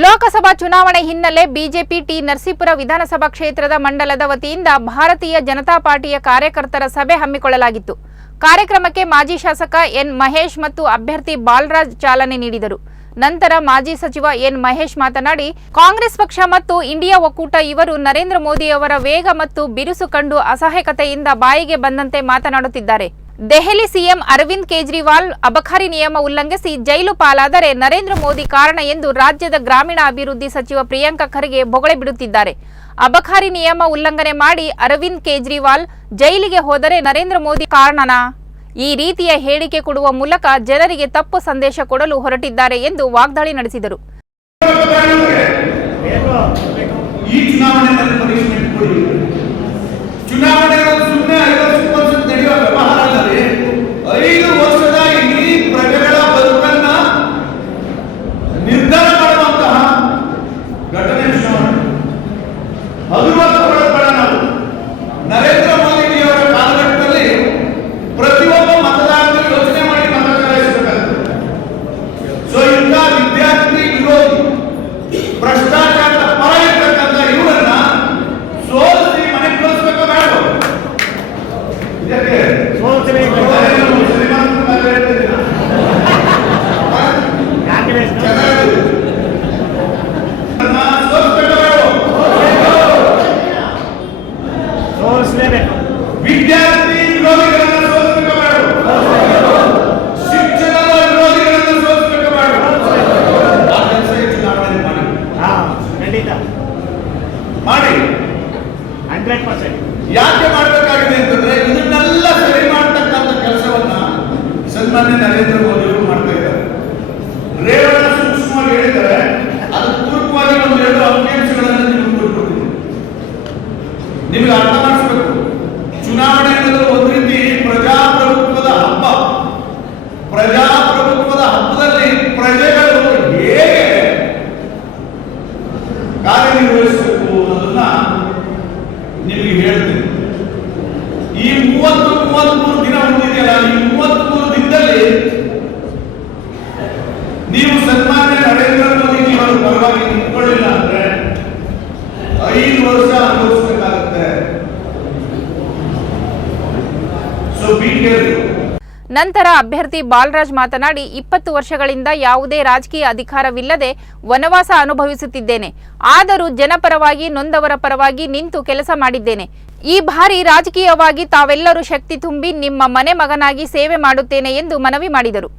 ಲೋಕಸಭಾ ಚುನಾವಣೆ ಹಿನ್ನೆಲೆ BJP T Narasipura ವಿಧಾನಸಭಾ ಕ್ಷೇತ್ರದ ಮಂಡಲದ ವತಿಯಿಂದ ಭಾರತೀಯ ಜನತಾ ಪಾರ್ಟಿಯ ಕಾರ್ಯಕರ್ತರ ಸಭೆ ಹಮ್ಮಿಕೊಳ್ಳಲಾಗಿತ್ತು. ಕಾರ್ಯಕ್ರಮಕ್ಕೆ ಮಾಜಿ ಶಾಸಕ ಎನ್ ಮಹೇಶ್ ಮತ್ತು ಅಭ್ಯರ್ಥಿ ಬಾಲರಾಜ್ ಚಾಲನೆ ನೀಡಿದರು. ನಂತರ ಮಾಜಿ ಸಚಿವ ಎನ್ ಮಹೇಶ್ ಮಾತನಾಡಿ, ಕಾಂಗ್ರೆಸ್ ಪಕ್ಷ ಮತ್ತು ಇಂಡಿಯಾ ಒಕ್ಕೂಟ ಇವರು ನರೇಂದ್ರ ಮೋದಿಯವರ ವೇಗ ಮತ್ತು ಬಿರುಸು ಕಂಡು ಅಸಹಾಯಕತೆಯಿಂದ ಬಾಯಿಗೆ ಬಂದಂತೆ ಮಾತನಾಡುತ್ತಿದ್ದಾರೆ. ದೆಹಲಿ ಸಿಎಂ ಅರವಿಂದ್ ಕೇಜ್ರಿವಾಲ್ ಅಬಕಾರಿ ನಿಯಮ ಉಲ್ಲಂಘಿಸಿ ಜೈಲು ಪಾಲಾದರೆ ನರೇಂದ್ರ ಮೋದಿ ಕಾರಣ ಎಂದು ರಾಜ್ಯದ ಗ್ರಾಮೀಣ ಅಭಿವೃದ್ಧಿ ಸಚಿವ ಪ್ರಿಯಾಂಕ ಖರ್ಗೆ ಬೊಗಳೆ ಬಿಡುತ್ತಿದ್ದಾರೆ. ಅಬಕಾರಿ ನಿಯಮ ಉಲ್ಲಂಘನೆ ಮಾಡಿ ಅರವಿಂದ್ ಕೇಜ್ರಿವಾಲ್ ಜೈಲಿಗೆ ಹೋದರೆ ನರೇಂದ್ರ ಮೋದಿ ಕಾರಣನಾ? ಈ ರೀತಿಯ ಹೇಳಿಕೆ ಕೊಡುವ ಮೂಲಕ ಜನರಿಗೆ ತಪ್ಪು ಸಂದೇಶ ಕೊಡಲು ಹೊರಟಿದ್ದಾರೆ ಎಂದು ವಾಗ್ದಾಳಿ ನಡೆಸಿದರು. ಚುನಾವಣೆ ನಿಮಗೆ ಅರ್ಥ ಮಾಡಿಸ್ಬೇಕು. ಚುನಾವಣೆ ಅನ್ನೋದು ಒಂದು ರೀತಿ ಪ್ರಜಾಪ್ರಭುತ್ವದ ಹಬ್ಬ. ಪ್ರಜಾಪ್ರಭುತ್ವದ ಹಬ್ಬದಲ್ಲಿ ಪ್ರಜೆಗಳು ಹೇಗೆ ಕಾರ್ಯನಿರ್ವಹಿಸಬೇಕು ಅನ್ನೋದನ್ನ ನಿಮಗೆ ಹೇಳ್ತೀನಿ. ಈ ಮೂವತ್ತು, ಮೂವತ್ಮೂರು ದಿನ ಹೊಂದಿದೆಯಲ್ಲ ಈ ಮೂವತ್ಮೂರು ದಿನದಲ್ಲಿ ನೀವು ಸನ್ಮಾನ್ಯ ನರೇಂದ್ರ ಮೋದಿಜಿ ಅವರು ಪರವಾಗಿ ನಿಂತ್ಕೊಳ್ಳಿಲ್ಲ ಅಂದ್ರೆ ಐದು ವರ್ಷ ಅನುಭವಿಸಬೇಕಾಗುತ್ತೆ ನಂತರ ಅಭ್ಯರ್ಥಿ ಬಾಲರಾಜ್ ಮಾತನಾಡಿ, ಇಪ್ಪತ್ತು ವರ್ಷಗಳಿಂದ ಯಾವುದೇ ರಾಜಕೀಯ ಅಧಿಕಾರವಿಲ್ಲದೆ ವನವಾಸ ಅನುಭವಿಸುತ್ತಿದ್ದೇನೆ. ಆದರೂ ಜನಪರವಾಗಿ ನೊಂದವರ ಪರವಾಗಿ ನಿಂತು ಕೆಲಸ ಮಾಡಿದ್ದೇನೆ. ಈ ಬಾರಿ ರಾಜಕೀಯವಾಗಿ ತಾವೆಲ್ಲರೂ ಶಕ್ತಿ ತುಂಬಿ ನಿಮ್ಮ ಮನೆ ಮಗನಾಗಿ ಸೇವೆ ಮಾಡುತ್ತೇನೆ ಎಂದು ಮನವಿ ಮಾಡಿದರು.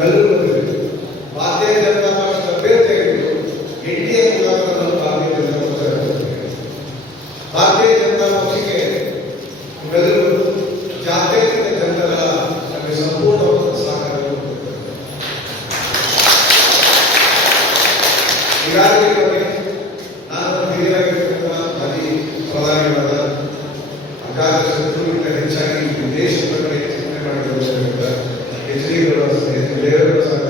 कल बातें जनता पार्टी Yes.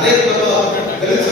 అనేక